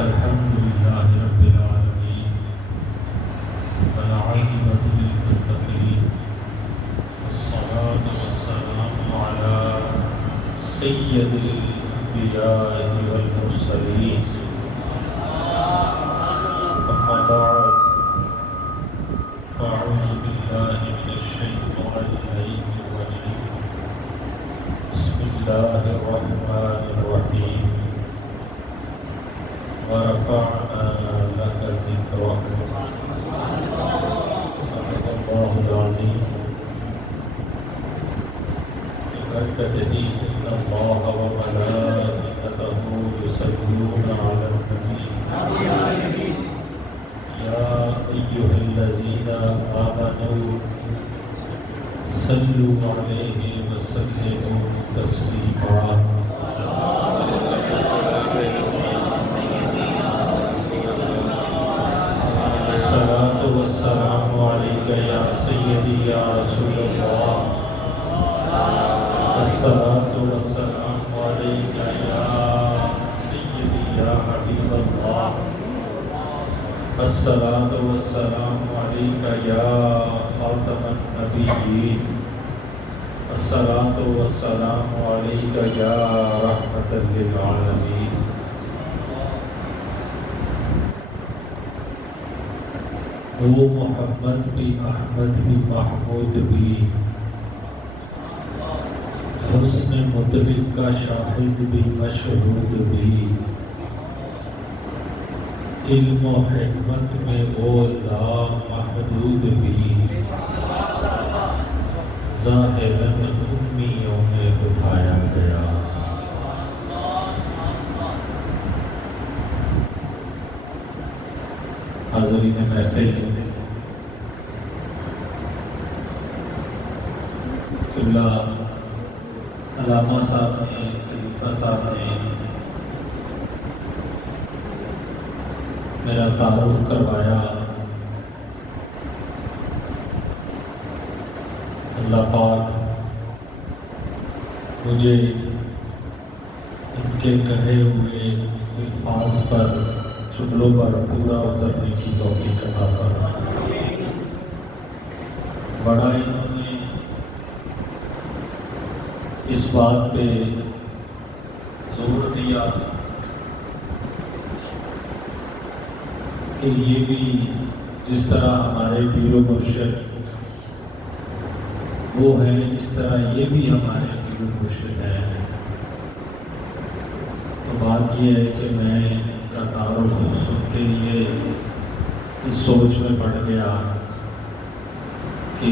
الحمد لله رب العالمين والعاقبة للمتقين والصلاة والسلام على سيد الأنبياء والمرسلين أما بعد فأعوذ بالله من الشيطان اللعين الرجيم بسم الله الرحمن الرحيم ورفعنا لك ذكرك صدق الله العظيم ببركته إن الله وملائكته يصلون على النبي يا أيها الذين آمنوا صلوا عليه وسلموا تسليما الصلاة والسلام عليك يا سيدي يا رسول الله الصلاة والسلام عليك يا سيدي يا حبيب الله الصلاة والسلام عليك يا خاتم النبيين الصلاة والسلام عليك يا رحمة للعالمين وہ محمد بھی احمد بھی محمود بھی حسن مدرک کا شاہد بھی مشہود بھی علم و حکمت میں وہ لامحدود بھی ظاہراً امیوں میں اٹھایا گیا حاضرین محفل قبلہ علامہ صاحب نے خلیفہ صاحب نے میرا تعارف کروایا اللہ پاک مجھے ان کے کہے ہوئے الفاظ پر شکلوں پر پورا اترنے کی توفیق عطا فرمائے۔ بڑا انہوں نے اس بات پہ زور دیا کہ یہ بھی جس طرح ہمارے پیر و مرشد وہ ہیں اس طرح یہ بھی ہمارے پیر و مرشد ہیں۔ تو بات یہ ہے کہ میں تعارف سن کے لیے اس سوچ میں پڑ گیا کہ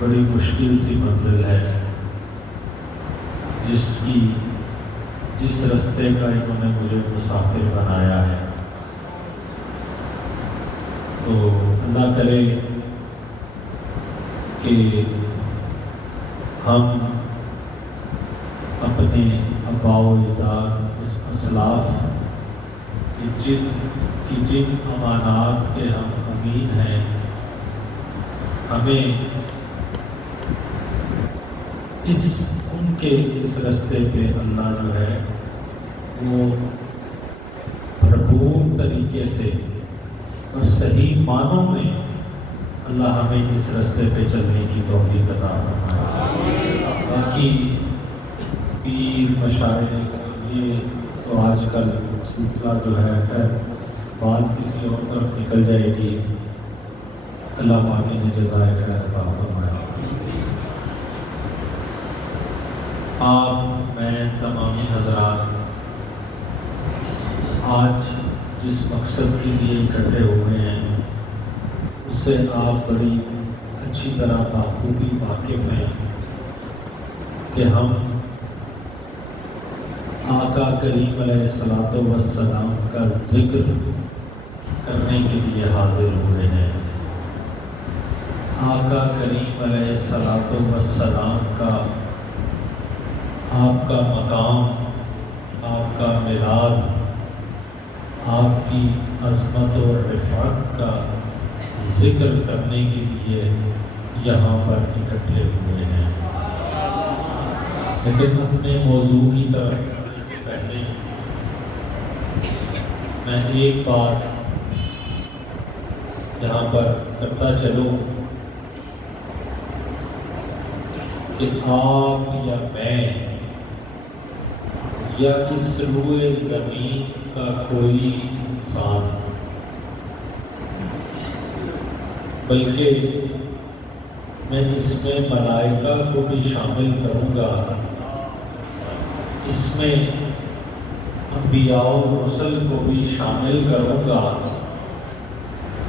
بڑی مشکل سی منزل ہے جس رستے کا انہوں نے مجھے مسافر بنایا ہے۔ تو اللہ کرے کہ ہم اپنے آباء و اجداد اس اسلاف کی جن امانات کے ہم امین ہیں ہمیں ان کے اس رستے پہ اللہ جو ہے وہ بھرپور طریقے سے اور صحیح معنوں میں اللہ ہمیں اس رستے پہ چلنے کی توفیق عطا فرمائے۔ باقی پیر مشاعر یہ تو آج کل سلسلہ جو ہے خیر بات کسی اور طرف نکل جائے گی، اللہ پاک نے جزائے خیر عطا فرمائے۔ آپ میں تمامی حضرات آج جس مقصد کے لیے اکٹھے ہوئے ہیں اس سے آپ بڑی اچھی طرح بخوبی واقف ہیں کہ ہم آقا کریم علیہ الصلوۃ والسلام کا ذکر کرنے کے لیے حاضر ہوئے ہیں۔ آقا کریم علیہ الصلوۃ والسلام کا آپ کا مقام، آپ کا میلاد، آپ کی عظمت اور رفعت کا ذکر کرنے کے لیے یہاں پر اکٹھے ہوئے ہیں۔ لیکن اپنے موضوع کی طرف سے پہلے میں ایک بات یہاں پر کرتا چلوں کہ آپ یا میں یا اس روئے زمین کا کوئی انسان، بلکہ میں اس میں ملائکہ کو بھی شامل کروں گا، اس میں انبیاء و رسل کو بھی شامل کروں گا،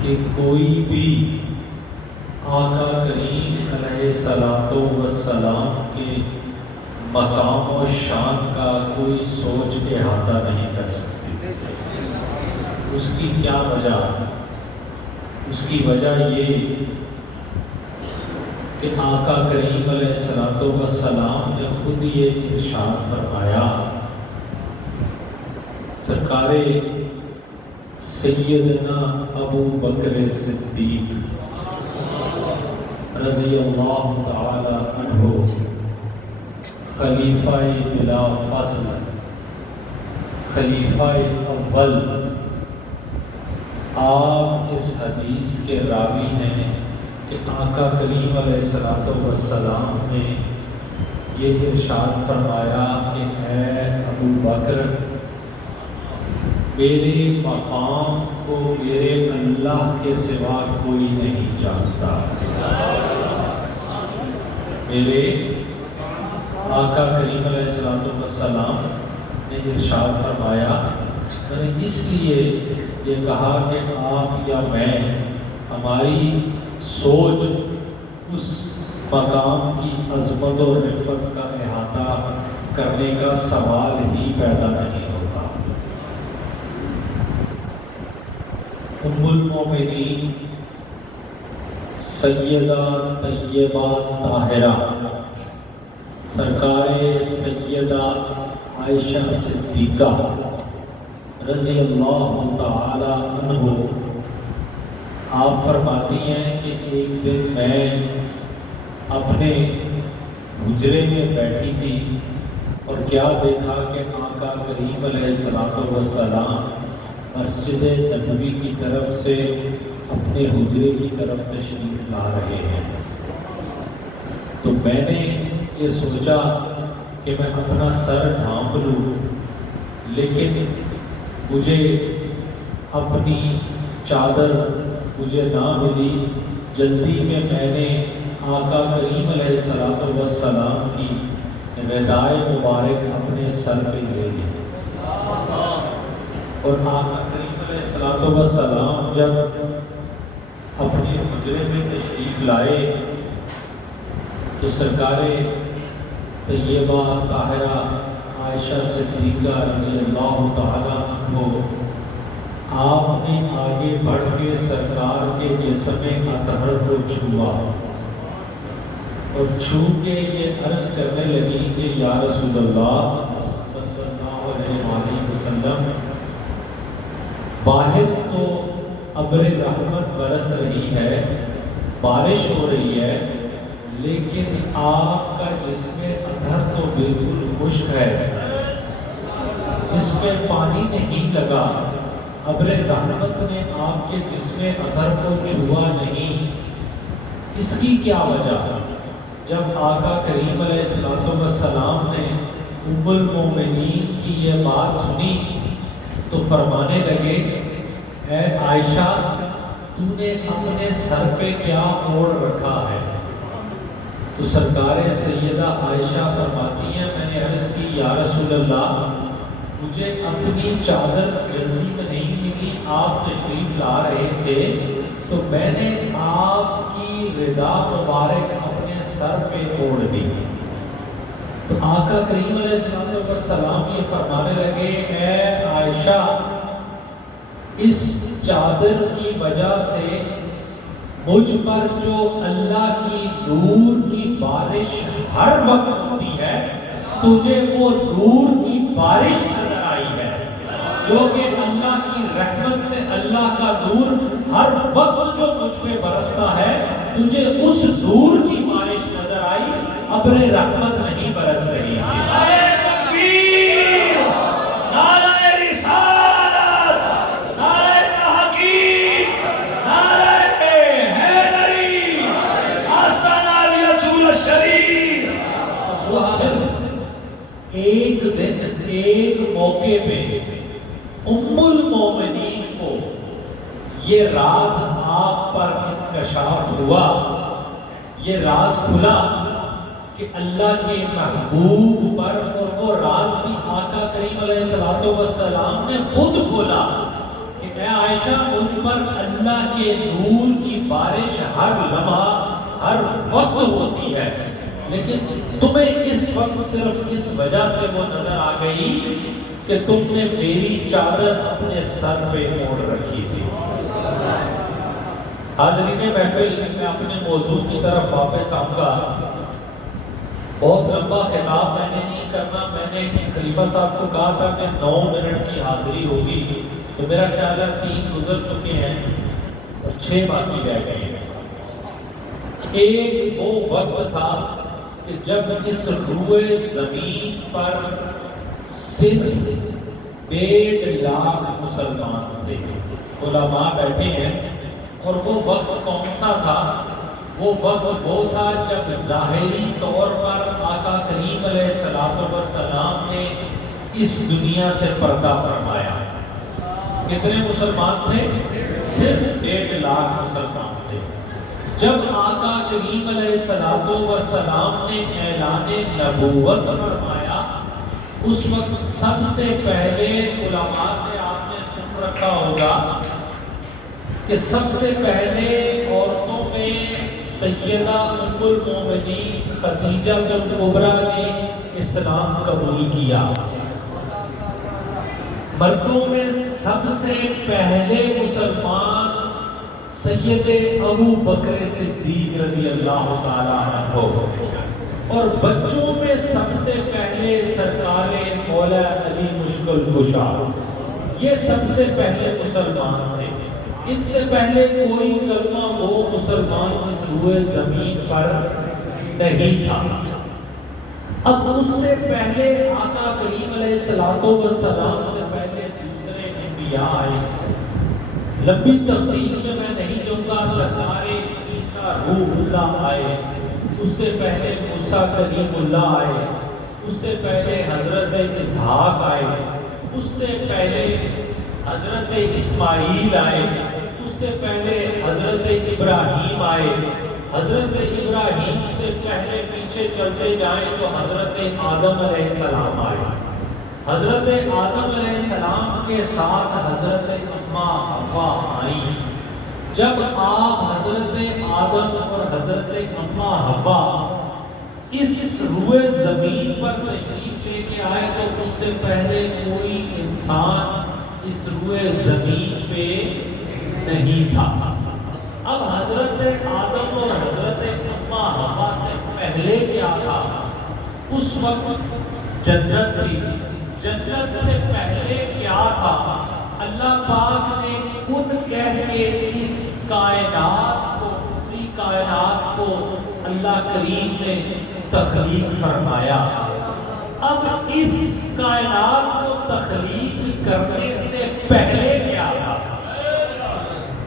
کہ کوئی بھی آقا کریم علیہ الصلوۃ والسلام کے مقام و شان کا کوئی سوچ احاطہ نہیں کر سکتی۔ اس کی کیا وجہ؟ اس کی وجہ یہ کہ آقا کریم علیہ الصلوۃ والسلام نے خود یہ ارشاد فرمایا، سرکار سیدنا ابو بکر صدیق رضی اللہ تعالی عنہ خلیفہ بلا فصل، خلیفہ اول، آپ اس حدیث کے راوی ہیں کہ آقا کریم علیہ الصلوۃ والسلام نے یہ ارشاد فرمایا کہ اے ابو بکر، میرے مقام کو میرے اللہ کے سوا کوئی نہیں جانتا۔ میرے آقا کریم علیہ الصلوۃ والسلام نے ارشاد فرمایا، میں نے اس لیے یہ کہا کہ آپ یا میں، ہماری سوچ اس مقام کی عظمت و رفعت کا احاطہ کرنے کا سوال ہی پیدا نہیں ہوتا۔ ام المومنین سیدہ طیبہ طاہرہ سرکار سیدہ عائشہ صدیقہ رضی اللہ تعالی عنہ آپ فرماتی ہیں کہ ایک دن میں اپنے حجرے میں بیٹھی تھی اور کیا دیکھا کہ آقا کریم علیہ الصلوۃ والسلام مسجد نبوی کی طرف سے اپنے حجرے کی طرف تشریف لا رہے ہیں۔ تو میں نے یہ سوچا کہ میں اپنا سر ڈھانپ لوں، لیکن مجھے اپنی چادر مجھے نہ ملی۔ جلدی میں نے آقا کریم علیہ الصلوۃ والسلام کی ردائے مبارک اپنے سر پہ لے لی، اور آقا کریم علیہ الصلوۃ والسلام جب اپنے حجرے میں تشریف لائے تو سرکار طیبہ طاہرہ عائشہ صدیقہ رضی اللہ تعالی عنہ آپ نے آگے بڑھ کے سرکار کے جسم اطہر کو چھوا اور چھو کے یہ عرض کرنے لگی کہ یا رسول اللہ صلی اللہ علیہ وسلم، باہر تو ابر رحمت برس رہی ہے، بارش ہو رہی ہے، لیکن آپ کا جسم اطہر تو بالکل خشک ہے، اس میں پانی نہیں لگا، ابر رحمت نے آپ کے جسم اطہر کو چھوا نہیں، اس کی کیا وجہ؟ جب آقا کریم علیہ الصلوۃ والسلام نے ام المومنین کی یہ بات سنی تو فرمانے لگے، اے عائشہ، تو نے اپنے سر پہ کیا اوڑھ رکھا ہے؟ تو سرکار سیدہ عائشہ فرماتی ہیں، میں نے عرض کی یا رسول اللہ، مجھے اپنی چادر جلدی میں نہیں ملی، آپ تشریف لا رہے تھے تو میں نے آپ کی ردا مبارک اپنے سر پہ اوڑھ دی۔ تو آقا کریم علیہ الصلوۃ والسلام یہ فرمانے لگے، اے عائشہ، اس چادر کی وجہ سے مجھ پر جو اللہ کی نور کی بارش ہر وقت ہوتی ہے، تجھے وہ نور کی بارش نظر آئی ہے، جو کہ اللہ کی رحمت سے اللہ کا نور ہر وقت جو مجھ پہ برستا ہے، تجھے اس نور کی بارش نظر آئی، ابر رحمت نہیں برس رہی ہے۔ نعرہ تکبیر، نعرہ رسالت، دن ایک موقع پہ ام المومنین کو یہ راز آپ پر انکشاف ہوا، یہ راز کھلا کہ اللہ کے محبوب پر، اور وہ راز بھی آقا کریم علیہ السلام نے خود کھولا کہ اے عائشہ، مجھ پر اللہ کے نور کی بارش ہر لمحہ ہر وقت ہوتی ہے، لیکن تمہیں اس وقت صرف اس وجہ سے وہ نظر آ گئی کہ تم نے میری چادر اپنے سر پہ اوڑھ رکھی تھی۔ حاضرین محفل، میں اپنے موضوع کی طرف واپس آؤں گا۔ بہت لمبا خطاب میں نے نہیں کرنا، میں نے خلیفہ صاحب کو کہا تھا کہ 9 منٹ کی حاضری ہوگی، تو میرا خیال ہے 3 گزر چکے ہیں اور 6 باقی رہ گئے ہیں۔ ایک وہ وقت تھا کہ جب اس روئے زمین پر صرف 1.5 لاکھ مسلمان تھے، علماء بیٹھے ہیں، اور وہ وقت کون سا تھا؟ وہ وقت وہ تھا جب ظاہری طور پر آقا کریم علیہ السلام نے اس دنیا سے پردہ فرمایا۔ کتنے مسلمان تھے؟ صرف 1.5 لاکھ مسلمان تھے۔ جب آقا کریم علیہ السلام نے اعلان نبوت فرمایا، اس وقت سب سے پہلے علماء سے آپ نے سن رکھا ہوگا کہ سب سے پہلے عورتوں میں سیدہ ام المومنین خدیجہ الکبریٰ نے اسلام قبول کیا۔ مردوں میں سب سے پہلے مسلمان سید ابو بکر صدیق رضی اللہ تعالیٰ عنہ، اور بچوں میں سب سے پہلے سرکار مولا علی مشکل کشا، یہ سب سے پہلے مسلمان تھے۔ ان سے پہلے کوئی کلمہ وہ مسلمان اس روئے زمین پر نہیں تھا۔ اب اس سے پہلے آقا کریم علیہ السلام سے پہلے دوسرے انبیاء آئے۔ لمبی تفصیل میں نہیں جاؤں گا۔ سرکار عیسیٰ روح اللہ آئے، اس سے پہلے موسیٰ کلیم اللہ آئے، اس سے پہلے حضرت اسحاق آئے، اس سے پہلے حضرت اسماعیل آئے، اس سے پہلے حضرت ابراہیم آئے، حضرت ابراہیم سے پہلے پیچھے چلتے جائیں تو حضرت آدم علیہ السلام آئے، حضرت آدم علیہ السلام کے ساتھ حضرت اماں حوا آئیں۔ جب آپ حضرت آدم اور حضرت اماں حوا اس روئے زمین پر تشریف لے کے آئے تو اس سے پہلے کوئی انسان اس روئے زمین پہ نہیں تھا۔ اب حضرت آدم اور حضرت اماں حوا سے پہلے کیا تھا؟ اس وقت جنت تھی۔ جنت سے پہلے کیا تھا؟ اللہ پاک نے کن کہہ کے اس کائنات کو، پوری کائنات کو اللہ کریم نے تخلیق فرمایا۔ اب اس کائنات کو تخلیق کرنے سے پہلے کیا تھا؟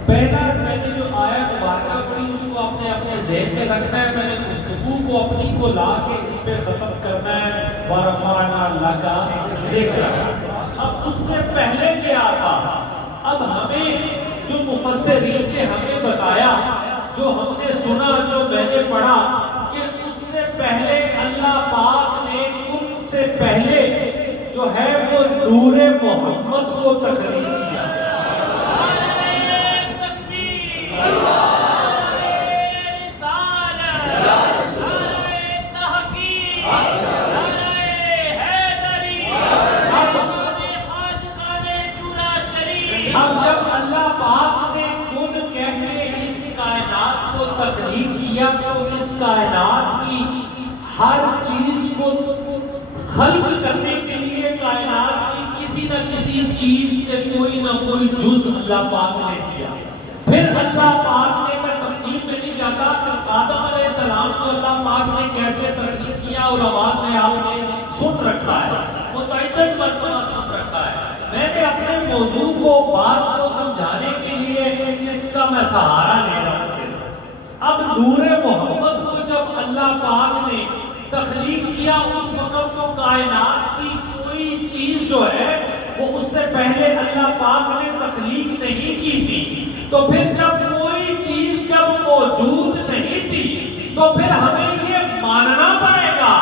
پہلا میں نے جو آیت مبارکہ پڑھی اس کو اپنے ذہن میں رکھنا ہے۔ میں نے گفتگو کو اپنی کو لا کے اس پہ ختم کرنا ہے۔ وَرَفَعْنَا لَكَ ذِكْرَكَ۔ اب اس سے پہلے کیا تھا؟ اب ہمیں جو مفسرین نے ہمیں بتایا، جو ہم نے سنا، جو میں نے پڑھا، کہ اس سے پہلے اللہ پاک نے ان سے پہلے جو ہے وہ نور محمد کو تخلیق کیا۔ اب جب اللہ پاک نے کن کہہ کے اس کائنات کو تخلیق کیا تو اس کائنات کی ہر چیز کو خلق کرنے کے لیے کائنات کی کسی نہ کسی چیز سے کوئی نہ کوئی جز اللہ پاک نے دیا۔ پھر اللہ پاک نے، میں تفصیل میں نہیں جاتا کہ آدم علیہ السلام کو اللہ پاک نے کیسے تخلیق کیا، علماء سے آپ نے سن رکھا ہے، متعدد مرتبہ سن رکھا ہے۔ میں نے اپنے موضوع کو، بات کو سمجھانے کے لیے اس کا میں سہارا لے رہا ہوں۔ اب نور محمد کو جب اللہ پاک نے تخلیق کیا، اس وقت تو کائنات کی تو پھر جب کوئی چیز جب موجود نہیں تھی تو پھر ہمیں یہ ماننا پڑے گا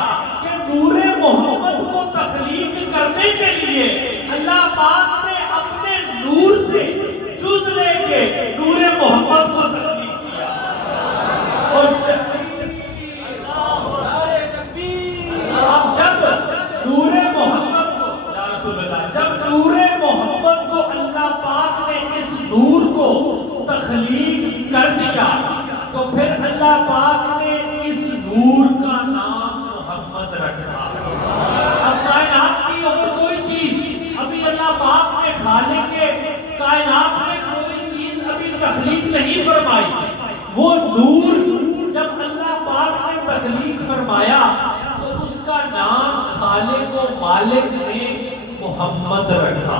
کہ نور محمد کو تخلیق کرنے کے لیے اللہ پاک نے اپنے نور سے جز لے کے نور محمد کو تخلیق کیا. اور اب جب نور محمد کو یا رسول اللہ جب نور محمد کو اللہ پاک نے اس نور کو تخلیق کر دیا تو پھر اللہ پاک نے اس نور کا نام محمد رکھا. اب کائنات کی اور کوئی چیز ابھی اللہ پاک نے خالق کے کائنات میں کوئی چیز ابھی تخلیق نہیں فرمائی. وہ نور جب اللہ پاک نے تخلیق فرمایا تو اس کا نام خالق و مالک نے محمد رکھا.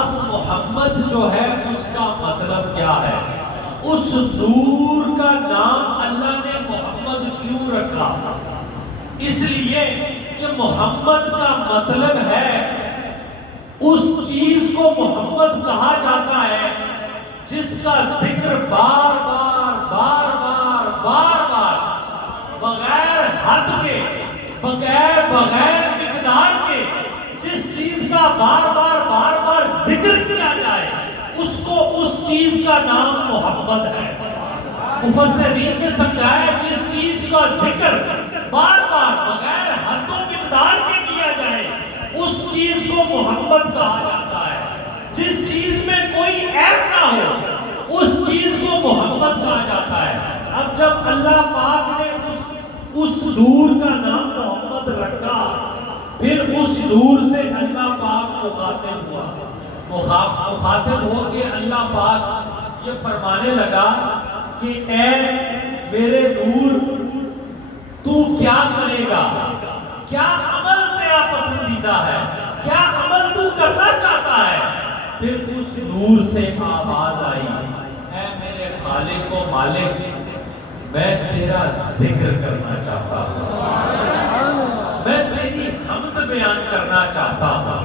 اب محمد جو ہے اس کا مطلب کیا ہے؟ اس نور کا نام اللہ نے محمد کیوں رکھا؟ اس لیے کہ محمد کا مطلب ہے اس چیز کو محمد کہا جاتا ہے جس کا ذکر بار بار بغیر حد کے بغیر مقدار کے جس چیز کا بار ذکر کیا جائے اس کو اس چیز کا نام محمد ہے. مفسرین نے سمجھایا جس چیز کا ذکر بار بغیر حد و مقدار کے کیا جائے اس چیز کو محمد کہا جاتا ہے. جس چیز میں کوئی عیب نہ ہو اس چیز کو محمد کہا جاتا ہے. اب جب اللہ پاک نے اس نور کا نام محمد رکھا پھر اس نور سے اللہ پاک مخاطب ہو کے اللہ پاک یہ فرمانے لگا کہ اے میرے نور تو کیا کرے گا؟ کیا عمل تیرا پسندیدہ ہے؟ کیا عمل تو کرنا چاہتا ہے؟ پھر اس نور سے آواز آئی اے میرے خالق و مالک میں تیرا ذکر کرنا چاہتا ہوں. میں تیری حمد بیان کرنا چاہتا ہوں.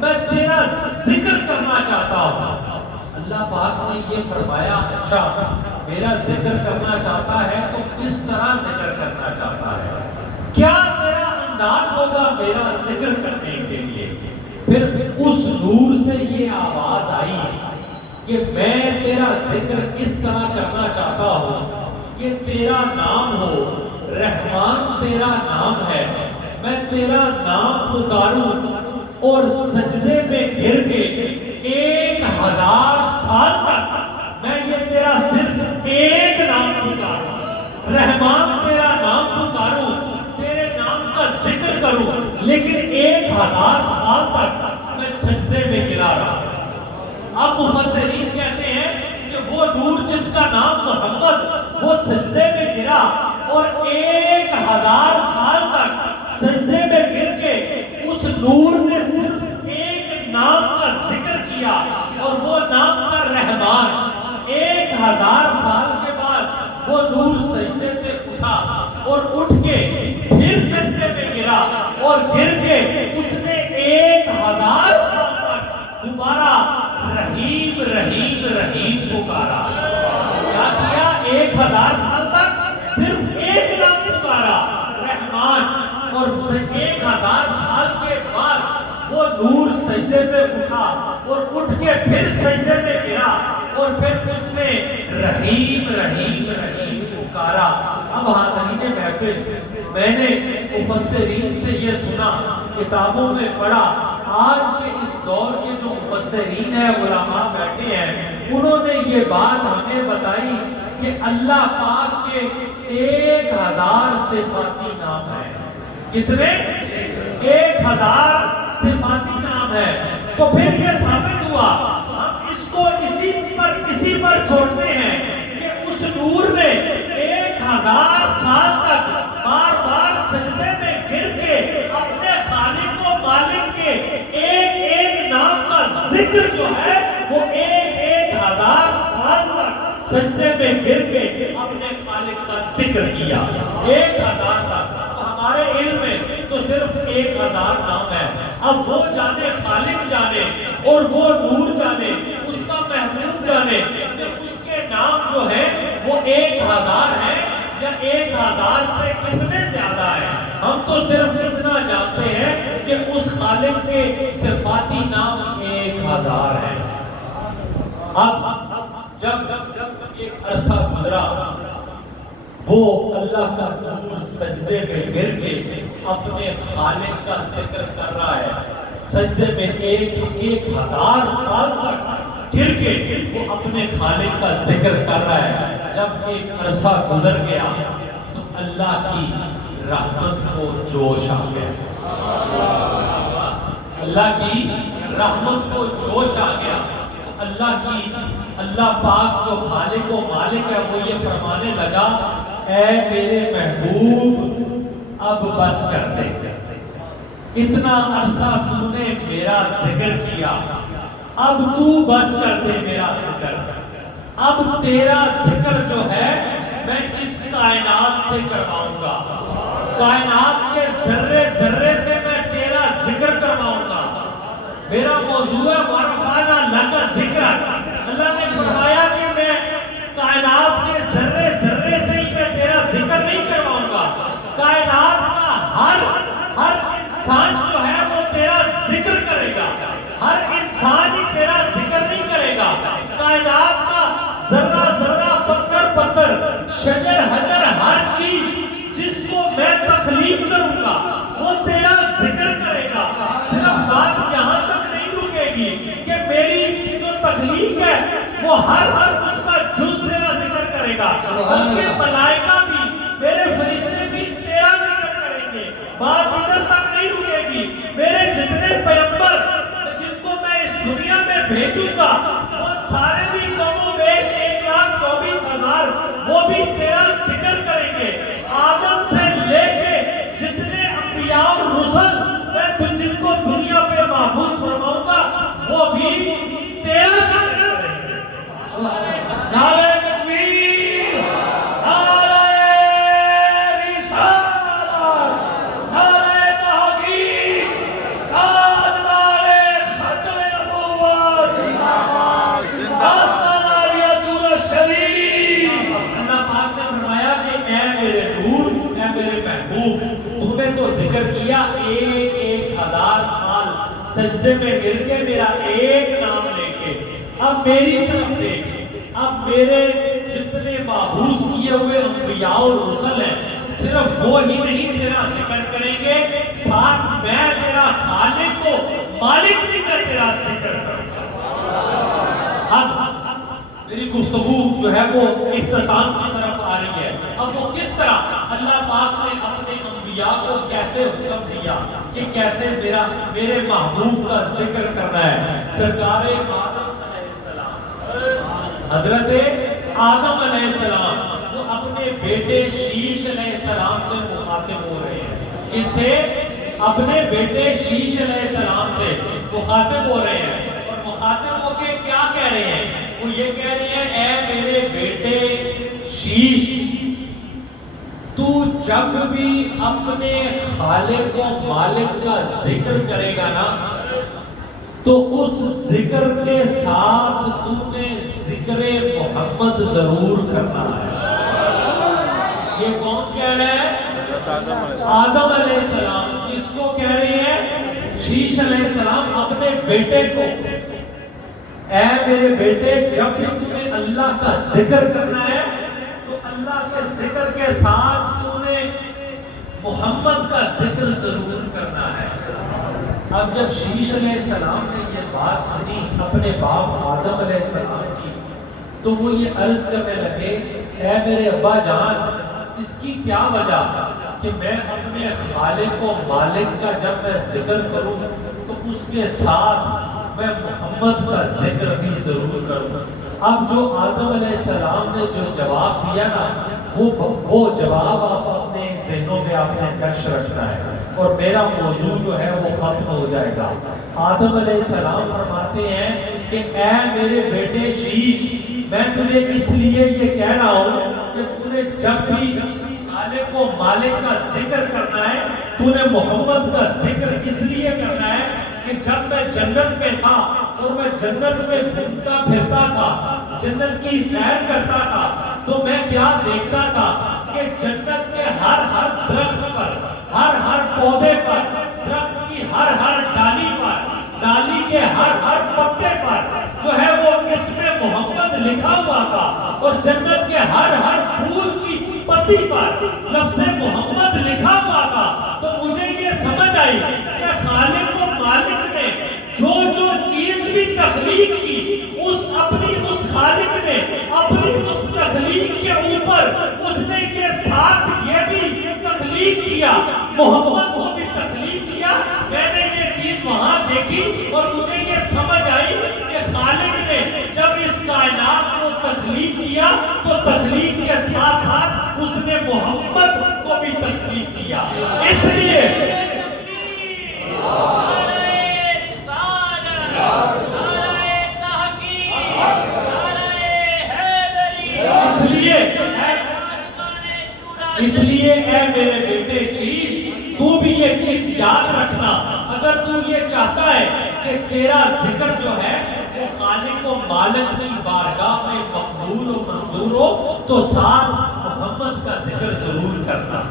میں تیرا ذکر کرنا چاہتا ہوں. اللہ پاک نے یہ فرمایا اچھا میرا ذکر کرنا چاہتا ہے تو کس طرح ذکر کرنا چاہتا ہے؟ کیا تیرا انداز ہوگا میرا ذکر کرنے کے لیے؟ پھر اس نور سے یہ آواز آئی کہ میں تیرا ذکر اس طرح کرنا چاہتا ہوں کہ تیرا نام ہو رحمان تیرا نام ہے. میں تیرا نام پکاروں اور سجدے میں گر کے 1000 سال تک میں یہ تیرا صرف ایک نام پکاروں. رحمان تیرا نام پکاروں تیرے نام کا ذکر کروں لیکن 1000 سال تک میں سجدے میں گرا رہا. اب مفسرین کہتے ہیں کہ وہ نور جس کا نام محمد وہ سجدے میں گرا اور 1000 سال تک سجدے میں گر کے اس نور نے صرف ایک نام کا ذکر کیا اور وہ نام تھا رحمان. 1000 سال کے بعد وہ نور سجدے سے اٹھا اور اٹھ کے پھر سجدے میں گرا اور گر کے اس نے 1000 سال تک دوبارہ رحیم رحیم رحیم پکارا. کیا کیا؟ 1000 سال تک صرف ایک نام پکارا رحمان. اور 1000 سال کے بعد وہ نور سجدے سے اٹھا اور اٹھ کے پھر سجدے میں گرا اور پھر اس نے رحیم رحیم رحیم پکارا. اب حاضرین محفل میں نے مفسرین سے یہ سنا کتابوں میں پڑھا. آج کے اس دور کے جو مفسرین ہیں علماء بیٹھے ہیں انہوں نے یہ بات ہمیں بتائی کہ اللہ پاک کے 1000 صفاتی نام ہیں. کتنے؟ 1000 صفاتی نام ہے. تو پھر یہ ثابت ہوا ہم اس کو اسی پر چھوڑتے ہیں کہ اس نور نے 1000 سال تک بار سجدے میں گر کے اپنے خالق و مالک کے ایک نام کا ذکر جو ہے وہ 1000 سال تک سجدے میں گر کے اپنے خالق کا ذکر کیا. 1000 سال. ہمارے علم میں تو صرف 1000 نام ہے. اب وہ جانے خالق جانے اور وہ نور جانے اس کا محفوظ جانے کہ اس کے نام جو ہیں وہ 1000 ہیں یا 1000 سے کتنے زیادہ ہیں. ہم تو صرف اتنا جانتے ہیں کہ اس خالق کے صفاتی نام 1000 ہیں. اب جب ایک عرصہ گزرا وہ اللہ کا نور سجدے میں گر کے اپنے خالق کا ذکر کر رہا ہے. سجدے میں 1000 سال تک گر کے وہ اپنے خالق کا ذکر کر رہا ہے. جب ایک عرصہ گزر گیا تو اللہ کی رحمت کو جوش آ گیا. اللہ کی رحمت کو جوش آ گیا. اللہ پاک جو خالق و مالک ہے وہ یہ فرمانے لگا اے میرے محبوب اب بس کر دے. اتنا عرصہ تو نے میرا ذکر کیا, اب تو بس کر دے میرا ذکر. اب تیرا ذکر جو ہے میں اس کائنات سے کرواؤں گا. کائنات کے ذرے ذرے سے میں تیرا ذکر کرواؤں گا. میرا موضوع ہے وَرَفَعْنَا لَكَ ذِكْرَكَ. اللہ نے فرمایا کہ میں کائنات کے ذرے ذرے سے ہی میں تیرا ذکر نہیں کرواؤں گا. کائنات کا ہر انسان جو ہے وہ تیرا ذکر کرے گا. ہر انسان ہی تیرا ذکر نہیں کرے گا. کائنات کا ذرہ ذرہ پتھر شجر حجر ہر چیز جس کو میں تخلیق کروں گا وہ تیرا ذکر کرے گا. صرف بات یہاں تک نہیں رکے گی کہ میری جو تخلیق ہے وہ ہر اس کا جز تیرا ذکر کرے گا, بلکہ ملائکہ بھی میرے فرشتے بھی تیرا ذکر کریں گے. بات ادھر تک نہیں رکے گی. میرے جتنے پیغمبر جن کو میں اس دنیا میں بھیجوں گا وہ سارے بھی کم و بیش 1,24,000 وہ بھی تیرا ذکر کریں گے. آدم سے لے کے جتنے انبیاء اور رسل میں جن کو دنیا پہ محفوظ فرماؤں گا وہ بھی تیرا ذکر کریں گے. نعرہ تکبیر, نعرہ رسالت, نعرہ تحقیق, تاجدار ختم نبوت, داستان عالیہ چور شریف. اللہ پاک نے فرمایا کہ اے میرے نور, اے میرے محبوب, تو نے تو ذکر کیا 1000 سال سجدے میں گر کے میرا ایک نام لے کے. اب میری طرف دیکھ, اب میرے جتنے محفوظ کیے ہوئے انبیاء اور رسل ہیں صرف وہ ہی نہیں تیرا ذکر کریں گے, ساتھ میں تیرا خالق کو مالک بھی میں تیرا ذکر کروں گا. اب میری گفتگو جو ہے وہ اختتام کی طرف آ رہی ہے. اب وہ کس طرح اللہ پاک نے اپنے انبیاء کو کیسے حکم دیا کہ کیسے میرے محبوب کا ذکر کرنا ہے. سرکار آدم علیہ السلام, حضرت آدم علیہ السلام وہ اپنے بیٹے شیش علیہ السلام سے مخاطب ہو رہے ہیں. کس سے؟ اپنے بیٹے شیش علیہ السلام سے مخاطب ہو رہے ہیں. اور مخاطب ہو کے کیا کہہ رہے ہیں؟ وہ یہ کہہ رہے ہیں اے میرے بیٹے شیش, تو جب بھی اپنے خالق و مالک کا ذکر کرے گا نا تو اس ذکر کے ساتھ تو نے ذکر محمد ضرور کرنا ہے. یہ کون کہہ رہے ہیں؟ آدم علیہ السلام. کس کو کہہ رہے ہیں؟ شیش علیہ السلام اپنے بیٹے کو. اے میرے بیٹے جب بھی تمہیں اللہ کا ذکر کرنا ہے تو اللہ کے ذکر کے ساتھ تو نے محمد کا ذکر ضرور کرنا ہے. اب جب شیش علیہ السلام نے یہ بات سنی اپنے باپ آدم علیہ السلام کی تو وہ یہ عرض کرنے لگے اے میرے ابا جان, اس کی کیا وجہ کہ میں اپنے خالق و مالک کا جب میں ذکر کروں تو اس کے ساتھ میں محمد کا ذکر بھی ضرور کروں. اب جو آدم علیہ السلام نے جو جواب دیا نا وہ جواب آپ اپنے ذہنوں میں آپ نے نقش رکھنا ہے اور میرا موضوع جو ہے وہ ختم ہو جائے گا. آدم علیہ السلام فرماتے ہیں کہ اے میرے بیٹے شیش, میں تجھے اس لیے یہ کہہ رہا ہوں کہ تو نے جب بھی خالق و مالک کا ذکر کرنا ہے تو نے محمد کا ذکر اس لیے کرنا ہے کہ کہ جب میں جنت میں تھا اور میں جنت میں گھومتا پھرتا تھا، جنت کی سیر کرتا تھا، تو میں کیا دیکھتا تھا کہ جنت کے ہر درخت پر، ہر پودے پر، درخت کی ہر ڈالی پر، ڈالی کے ہر پتے پر جو ہے وہ اسم محمد لکھا ہوا تھا، اور جنت کے ہر پھول کی پتی پر لفظ محمد لکھا ہوا تھا۔ تو مجھے یہ سمجھ آئی کہ خالق و مالک نے جو چیز بھی تخلیق کی، اپنی اس خالق نے اپنی اس تخلیق کے اوپر اس نے یہ ساتھ یہ بھی تخلیق کیا، محمد کو بھی تخلیق کیا۔ میں نے یہ چیز وہاں دیکھی اور مجھے یہ سمجھ آئی کہ خالق نے جب اس کائنات کو تخلیق کیا تو تخلیق کے ساتھ ساتھ اس نے محمد کو بھی تخلیق کیا۔ اس لیے اس لیے اے میرے بیٹے شیش، تو بھی یہ چیز یاد رکھنا، اگر تو یہ چاہتا ہے کہ تیرا ذکر جو ہے وہ خالق و مالک کی بارگاہ میں مقبول و منظور ہو تو ساتھ محمد کا ذکر ضرور کرنا۔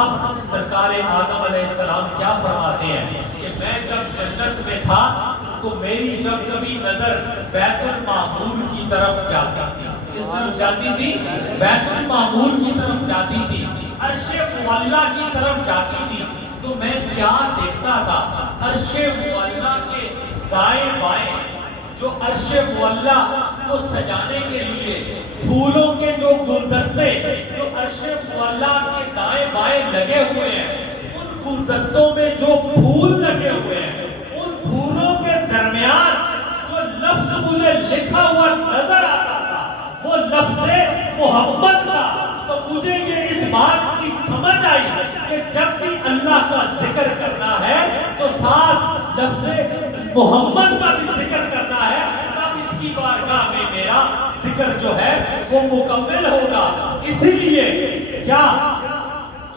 اب سرکار آدم علیہ السلام کیا فرماتے ہیں کہ میں جب جنت میں تھا تو میری جب کبھی نظر بیت المعمور کی طرف جاتی تھی، کس طرف جاتی تھی؟ بیت المعمور کی طرف جاتی تھی، عرش معلیٰ کی طرف جاتی تھی، تو میں کیا دیکھتا تھا؟ عرش معلیٰ کے دائیں بائیں جو عرش معلیٰ کو سجانے کے لیے پھولوں کے جو گلدستے جو عرش معلیٰ کے دائیں بائیں لگے ہوئے ہیں، ان گلدستوں میں جو پھول لگے ہوئے ہیں، ان پھولوں کے درمیان جو لفظ مجھے لکھا ہوا نظر آتا تھا وہ لفظ محمد تھا۔ تو مجھے یہ اس بات کی سمجھ آئی کہ جب بھی اللہ کا ذکر کرنا ہے تو ساتھ لفظ محمد کا بھی ذکر کرنا ہے، تب اس کی بارگاہ میں میرا ذکر جو ہے وہ مکمل ہوگا۔ اسی لیے کیا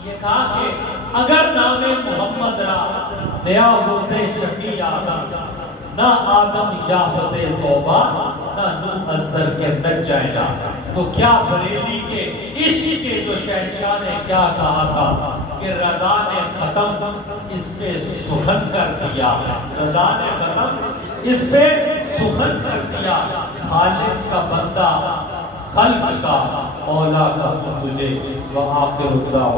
یہ کہا کہ اگر نام محمد را نیا ہوتے شفیع آدم، نہ آدم یافت توبہ نہ نوح ازر کے نج جائے گا۔ تو کیا بریلی کے عشق کے جو شہنشاہ نے کیا کہا تھا کہ رضا نے ختم اس پہ سخن کر دیا، رضا نے ختم اس پہ سخن کر دیا، خالق کا بندہ خلق کا، مولا کا تجھے، وآخر الدعوہ